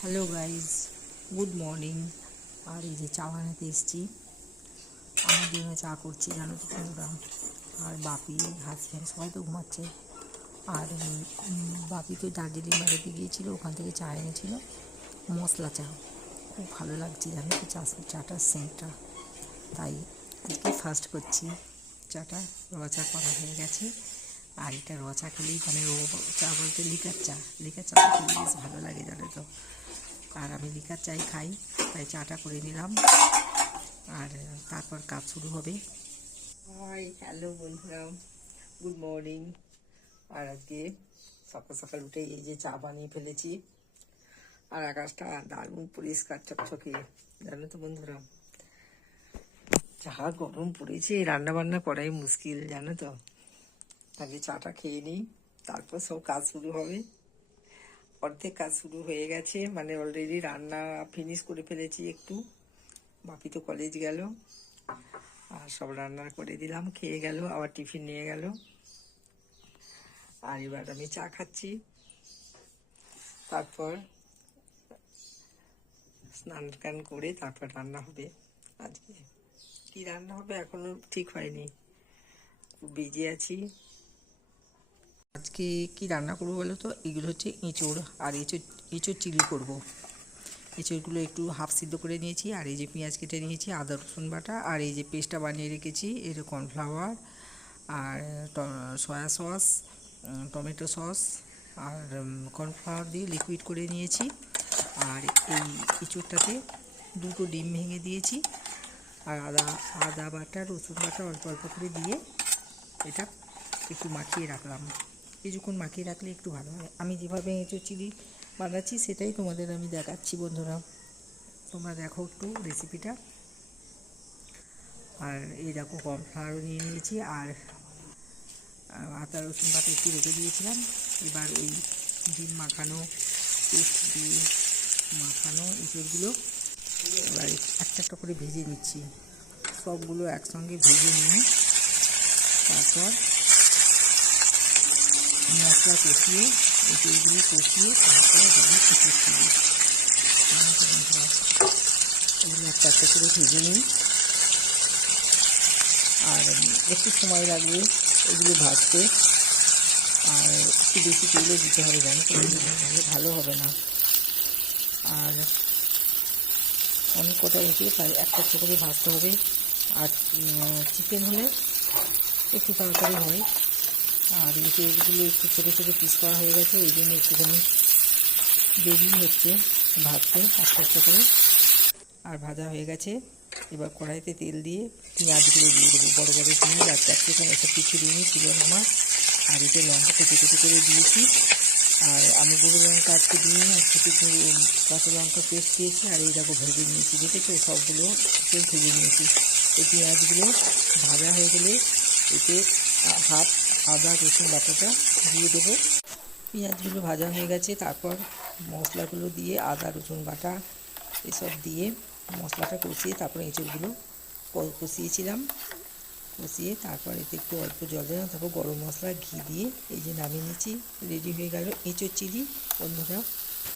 Hello guys good morning. আর এই যে চা বানাতে এসেছি। আমার জন্য চা করছি, জানো তো তোমরা। আর বাপি হাজব্যান্ড সবাই তো ঘুমাচ্ছে। আর বাপি তো দার্জিলিং বেড়াতে গিয়েছিল, ওখান থেকে চা এনেছিল। মশলা চা। খুব ভালো লাগছে জানো তো চা চাটার সেন্টটা। তাই আজকে ফার্স্ট করছি চাটা। রচা করা হয়ে গেছে। আর এটা র চা খেলেই মানে রো চা বলতে লিকার চা। লিকার চা খেলে বেশ ভালো লাগে জানো তো। আর আমি লিকার চাই খাই, তাই চাটা করে নিলাম। আর তারপর কাজ শুরু হবে। হাই হ্যালো বন্ধুরা। গুড মর্নিং আর আজকে সকাল সকাল উঠে এই যে চা বানিয়ে ফেলেছি। আর আকাশটা দারুণ পরিষ্কার চকচকে, জানো তো বন্ধুরা? যা গরম পড়েছে রান্না বান্না করাই মুশকিল, জানো তো? আগে চাটা খেয়ে নিই, তারপর সব কাজ শুরু হবে। অর্ধেক কাজ শুরু হয়ে গেছে। মানে অলরেডি রান্না ফিনিশ করে ফেলেছি একটু। বাপি তো কলেজ গেল। আর সব রান্না করে দিলাম, খেয়ে গেল, আবার টিফিন নিয়ে গেল। আর এবার আমি চা খাচ্ছি। তারপর স্নান টান করে তারপর রান্না হবে। আজকে কি রান্না হবে এখনও ঠিক হয়নি। খুব বিজি আছি। আজকে কি রান্না করব বলো তো? এগুলো হচ্ছে এঁচোড়, আর এঁচোড় এঁচোড় চিলি করব। এঁচোড়গুলো একটু হাফ সিদ্ধ করে নিয়েছি, আর এই যে পেঁয়াজ কেটে নিয়েছি, আদা, রসুন বাটা, আর এই যে পেস্টটা বানিয়ে রেখেছি, এর কর্নফ্লাওয়ার, আর সয়া সস টমেটো সস, আর কর্নফ্লাওয়ার দিয়ে লিকুইড করে নিয়েছি। আর এই এঁচোড়টাতে দুটো ডিম ভেঙে দিয়েছি, আর আদা আদা বাটা, রসুন বাটা অল্প অল্প করে দিয়ে এটা একটু মাখিয়ে রাখলাম। কিছুক্ষণ মাখিয়ে রাখলে একটু ভালো হয়। আমি যেভাবে এঁচোড় চিলি বানাচ্ছি, সেটাই তোমাদের আমি দেখাচ্ছি বন্ধুরা। তোমরা দেখো একটু রেসিপিটা আর এই দেখো কর্নফ্লাওয়ারও নিয়ে নিয়েছি, আর আদা, রসুন বাটা একটু রেখে দিয়েছিলাম। এবার ওই ডিম মাখানো, পেস্ট দিয়ে মাখানো এঁচড়গুলো এবার একটা একটা করে ভেজে নিচ্ছি। সবগুলো একসঙ্গে ভেজে নিয়ে তারপর মশলা কষিয়ে এঁচড়গুলো কষিয়ে তারপর এঁচড় চিলি এগুলো একটা একটা করে ভেজে নিই আর একটু সময় লাগবে এগুলো ভাজতে আর একটু বেশি তেলও দিতে হবে জানো তো ভালো হবে না আর অনেক কটা এঁচে প্রায় একটা একটা করে ভাজতে হবে আর চিকেন হলে একটু তাড়াতাড়ি হয় আর এগুলো একটু ছোটো ছোটো পিস করা হয়ে গেছে, এই জন্য একটুখানি দেরি হচ্ছে ভাজতে, আস্তে আস্তে করে। আর ভাজা হয়ে গেছে। এবার কড়াইতে তেল দিয়ে পেঁয়াজগুলো দিয়ে দেবো, বড়ো বড়ো পেঁয়াজ আর ক্যাপসিকাম, এসব কিছু দিইনি ছিল আমার। আর এতে লঙ্কা কেটে কেটে করে দিয়েছি। আর আমি গুঁড়ো লঙ্কা আজকে দিইনি আজকে একটু কাঁচা লঙ্কা পেস্ট দিয়েছি, আর এই দেখো ভেজে নিয়েছি, দেখেছ? সবগুলো ভেজে নিয়েছি। এই পেঁয়াজগুলো ভাজা হয়ে গেলে এতে হাফ আদা রসুন বাটাটা দিয়ে দেবো। পেঁয়াজগুলো ভাজা হয়ে গেছে, তারপর মশলাগুলো দিয়ে আদা, রসুন বাটা এসব দিয়ে মশলাটা কষিয়ে তারপর এঁচড়গুলো কষিয়েছিলাম। কষিয়ে তারপর এতে একটু অল্প জল দিলাম তারপর গরম মশলা, ঘি দিয়ে এই যে নামিয়ে নিয়েছি, রেডি হয়ে গেল এঁচড় চিলি। বন্ধুরা